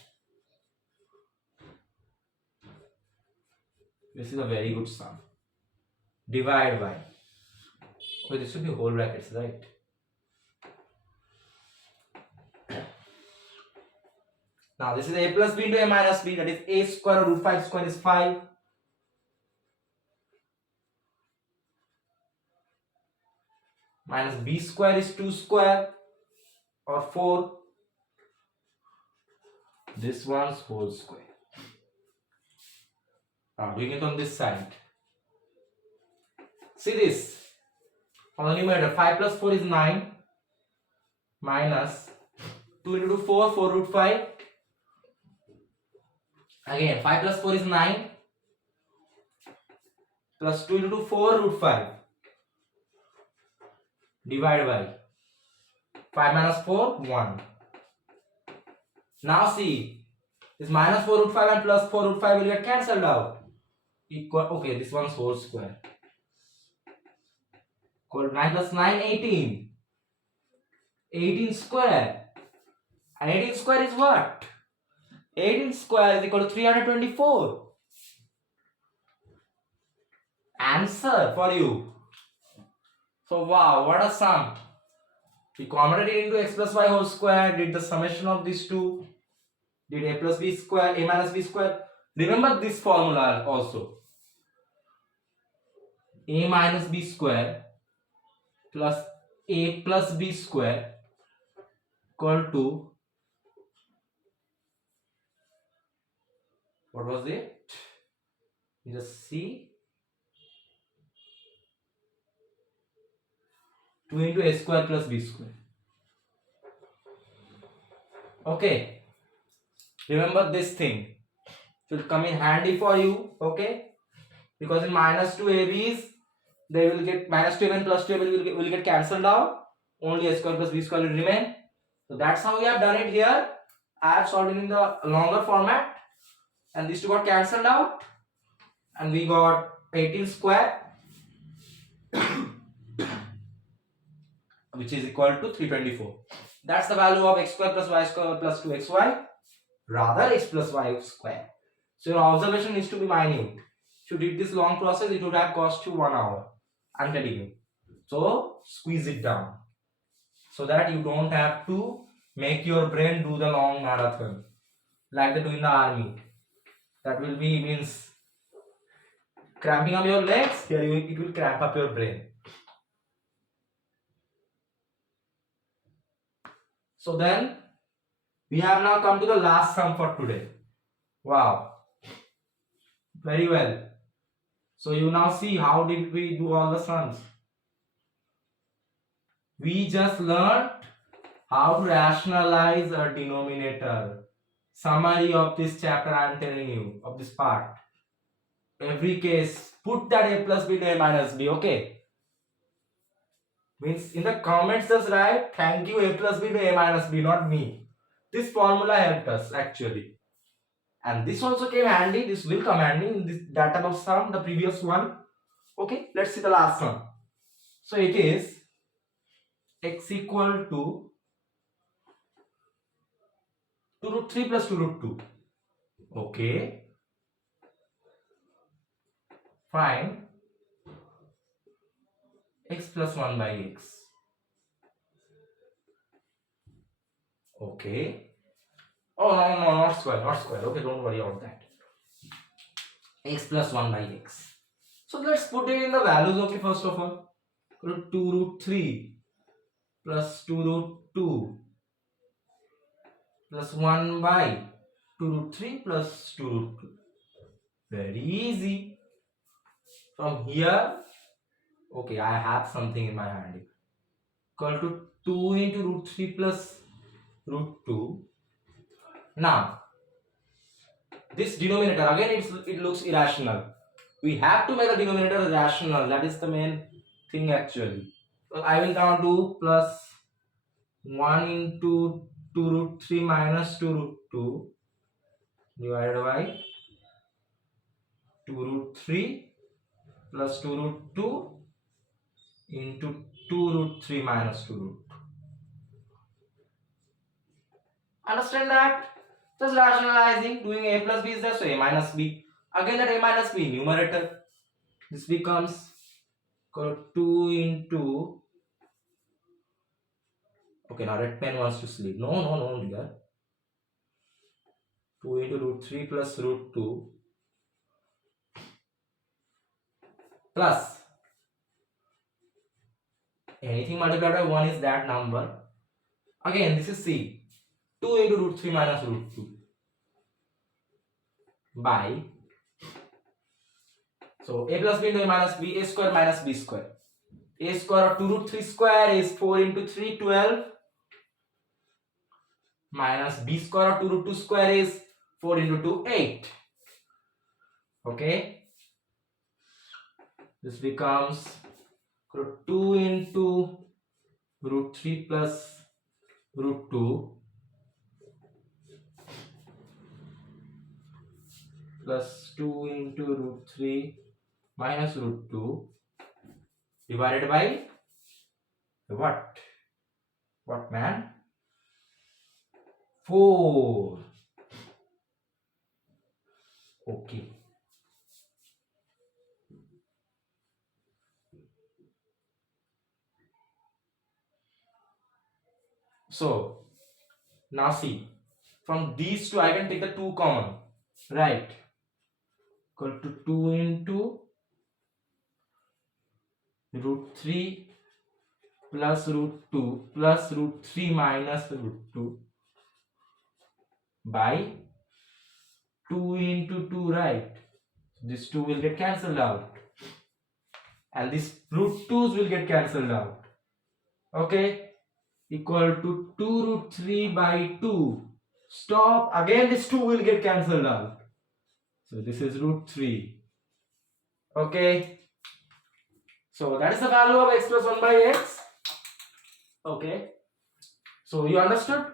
This is a very good sum. divide by. Okay, this should be whole brackets, right? Now this is a plus b into a minus b, that is a square root 5 square is 5. Minus b square is 2 square or 4. This one's whole square. Now doing it on this side. See this. On the numerator, 5 plus 4 is 9. Minus 2 into 2, 4, 4 root 5. Again, 5 plus 4 is 9. Plus 2 into 2, 4 root 5. Divide by 5 minus 4, 1. Now see, this minus 4 root 5 and plus 4 root 5 will get cancelled out. Equal, okay, this one's whole square. Equal 9 plus 9, 18. 18 square. And 18 square is what? 18 square is equal to 324. Answer for you. So wow, what a sum. We converted it into x plus y whole square, did the summation of these two, did a plus b square, a minus b square. Remember this formula also. A minus b square plus a plus b square equal to, what was it? You just see, 2 into a square plus b square. Okay, remember this thing should come in handy for you. Okay, because in minus 2 ab's they will get minus 2 and plus 2 will get cancelled out. Only a square plus b square will remain. So that's how we have done it here. I have solved it in the longer format, and these two got cancelled out, and we got 18 square which is equal to 324. That's the value of x square plus y square plus 2xy, rather x plus y square. So your observation needs to be minute. If you did this long process, it would have cost you 1 hour. I'm telling you. So squeeze it down so that you don't have to make your brain do the long marathon like they do in the army. That will be means cramping up your legs. Here it will cramp up your brain. So then we have now come to the last sum for today. Wow, very well. So you now see how did we do all the sums. We just learned how to rationalize a denominator. Summary of this chapter I am telling you, of this part. Every case, put that a plus b to a minus b, okay? Means in the comments just write, thank you a plus b to a minus b, not me. This formula helped us actually. And this also came handy, this will come handy in this that type of sum, the previous one. Okay, let's see the last one. So it is x equal to 2 root 3 plus 2 root 2. Okay. Find x plus 1 by x. Okay. Oh, no, not square, not square. Okay, don't worry about that. X plus 1 by x. So let's put it in the values, okay, first of all. 2 root 3 plus 2 root 2 plus 1 by 2 root 3 plus 2 root 2. Very easy. From here, okay, I have something in my hand. Equal to 2 into root 3 plus root 2. Now, this denominator, again it looks irrational. We have to make the denominator rational. That is the main thing actually. So I will now do plus 1 into 2 root 3 minus 2 root 2 divided by 2 root 3 plus 2 root 2 into 2 root 3 minus 2 root 2. Understand that? Just rationalizing, doing a plus b is there, so a minus b. Again that a minus b numerator. This becomes 2 into, okay, now red pen wants to sleep. No, dear. 2 into root 3 plus root 2 plus anything multiplied by 1 is that number. Again, this is C. 2 into root 3 minus root 2 by, so a plus b into a minus b, a square minus b square. A square of 2 root 3 square is 4 into 3, 12, minus b square of 2 root 2 square is 4 into 2, 8. Okay, this becomes 2 into root 3 plus root 2 plus 2 into root 3 minus root 2 divided by what? What, man? 4. Okay. So now see, from these two I can take the 2 common, right? Equal to 2 into root 3 plus root 2 plus root 3 minus root 2 by 2 into 2, right? This 2 will get cancelled out and these root 2's will get cancelled out. Okay, equal to 2 root 3 by 2. Stop, again this 2 will get cancelled out. So this is root 3. Okay, so that is the value of x plus 1 by x. Okay, so you understood?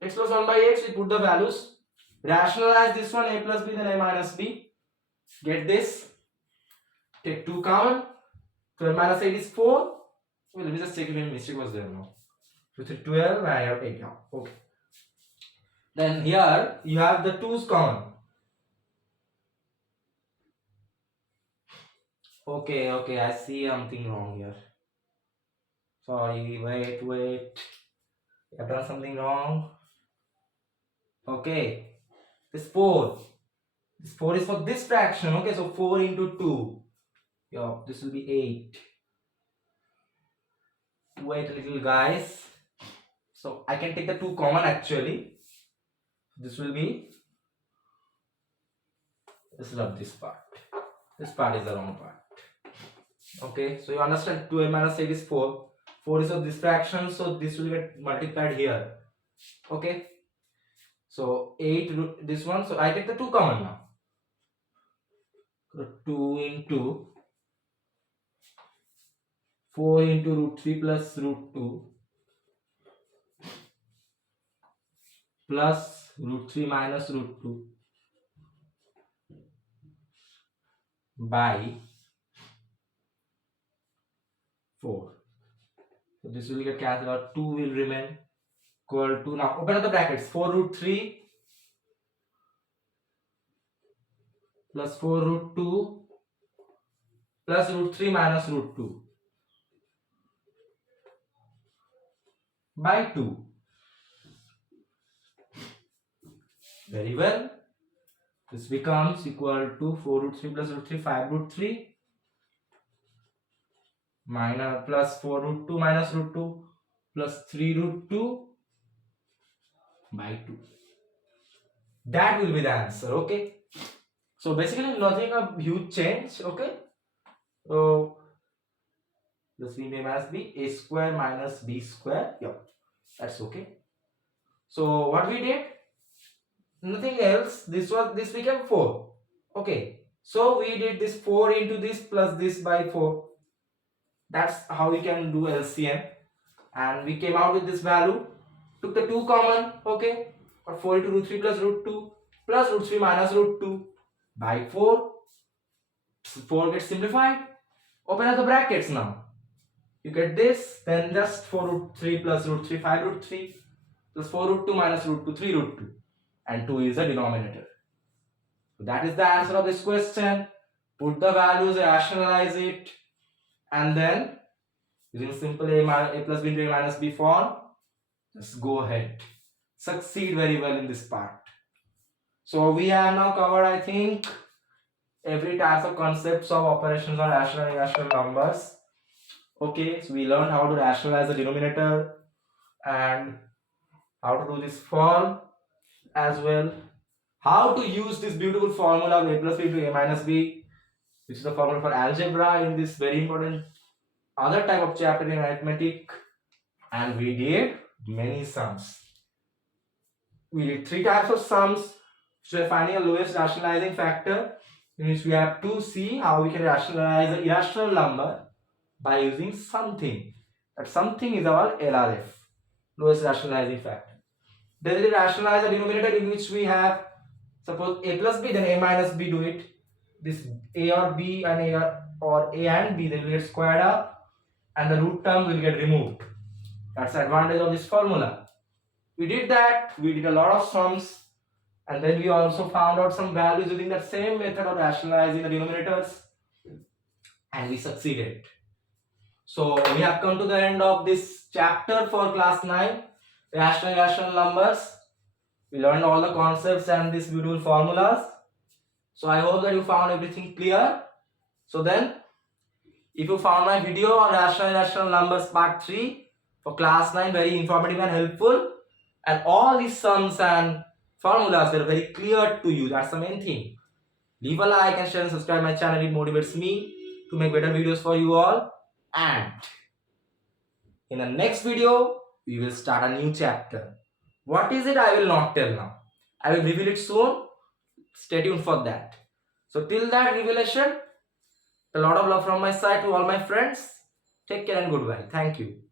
X plus 1 by x, we put the values, rationalize this one, a plus b, then a minus b. Get this, take 2 common, 12 minus 8 is 4. Well, let me just check if any mistake was there now. 2 3 12, I have 8 now. Okay, then here you have the 2's common. Okay, I see something wrong here. Sorry, wait. I've done something wrong. Okay, this 4 is for this fraction. Okay, so 4 into 2, yeah, this will be 8. Wait a little, guys. So I can take the 2 common actually. This will be, this is this part. This part is the wrong part. Okay, so you understand 2a minus 8 is 4. 4 is of this fraction, so this will get multiplied here. Okay, so 8 this one, so I take the 2 common now. So 2 into 4 into root 3 plus root 2 plus root 3 minus root 2 by 4. So this will get cancelled out, 2 will remain, equal to, now open up the brackets, 4 root 3 plus 4 root 2 plus root 3 minus root 2 by 2. Very well. This becomes equal to 4 root 3 plus root 3, 5 root 3 minus plus 4 root 2 minus root 2 plus 3 root 2 by 2. That will be the answer. Okay, so basically nothing a huge change. Okay, so this we name as b, a square minus b square. Yep, that's okay. So what we did, nothing else, this became 4. Okay, so we did this 4 into this plus this by 4. That's how we can do LCM, and we came out with this value, took the 2 common. Okay, or 4 into root 3 plus root 2 plus root 3 minus root 2 by 4. 4 gets simplified, open up the brackets. Now you get this, then just 4 root 3 plus root 3, 5 root 3 plus 4 root 2 minus root 2, 3 root 2, and 2 is the denominator. So that is the answer of this question. Put the values, rationalize it, and then using simple a plus b into a minus b form, just go ahead. Succeed very well in this part. So we have now covered, I think, every type of concepts of operations on rational and irrational numbers. Okay, so we learned how to rationalize the denominator and how to do this form as well. How to use this beautiful formula of a plus b to a minus b, which is the formula for algebra in this very important other type of chapter in arithmetic. And we did many sums. We did three types of sums. So we're finding a lowest rationalizing factor, in which we have to see how we can rationalize an irrational number by using something. That something is our LRF, lowest rationalizing factor. Then we rationalize a denominator in which we have, suppose a plus b, then a minus b, do it. This a or b and a or a and b, then will get squared up and the root term will get removed. That's the advantage of this formula. We did that, we did a lot of sums, and then we also found out some values using that same method of rationalizing the denominators, and we succeeded. So we have come to the end of this chapter for class 9, rational and irrational numbers. We learned all the concepts and these beautiful formulas. So I hope that you found everything clear. So then, if you found my video on rational and irrational numbers part 3 for class 9 very informative and helpful, and all these sums and formulas were very clear to you, that's the main thing. Leave a like and share and subscribe my channel. It motivates me to make better videos for you all. And in the next video, we will start a new chapter. What is it? I will not tell now. I will reveal it soon. Stay tuned for that. So till that revelation, a lot of love from my side to all my friends. Take care and goodbye. Thank you.